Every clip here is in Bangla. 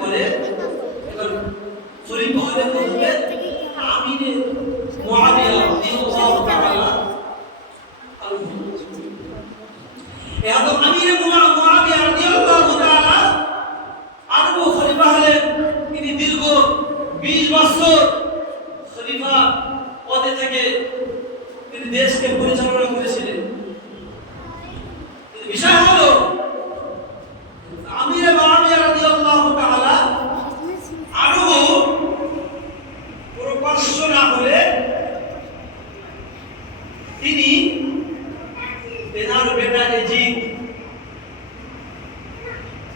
পরে এবার খলিফা হলেন তিনি দীর্ঘ 20 বছর পদে থেকে তিনি দেশকে পরিচালনা করেছিলেন কিন্তু বিষয় হলো আমির মুআবিয়া রাদিয়াল্লাহু তাআলা আরও প্রকাশ্য না হলে তিনি তেনার বেটা এজিদ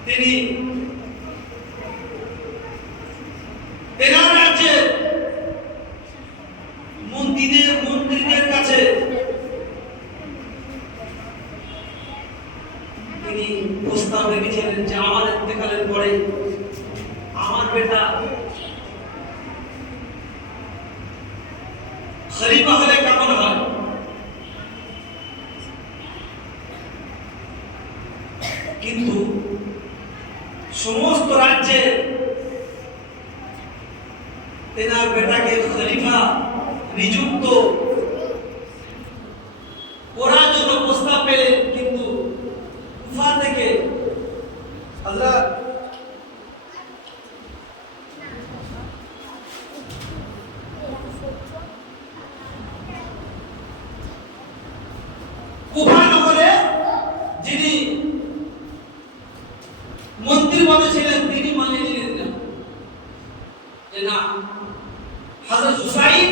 তিনি তেনার রাজ্যের মন্ত্রীদের মন্ত্রীদের কাছে তিনি প্রস্তাব রেখেছিলেন যে আমার ইন্তেকালের পরে, আমার বেটা খলিফা হলে কেমন হয়? কিন্তু সমস্ত রাজ্যে তেনার বেটাকে খলিফা নিযুক্ত করার জন্য প্রস্তাব পেলেন কিন্তু কুফা থেকে হযরত মন্ত্রী পদে ছিলেন তিনি মানে নিলেন না। হাজার হুসাইন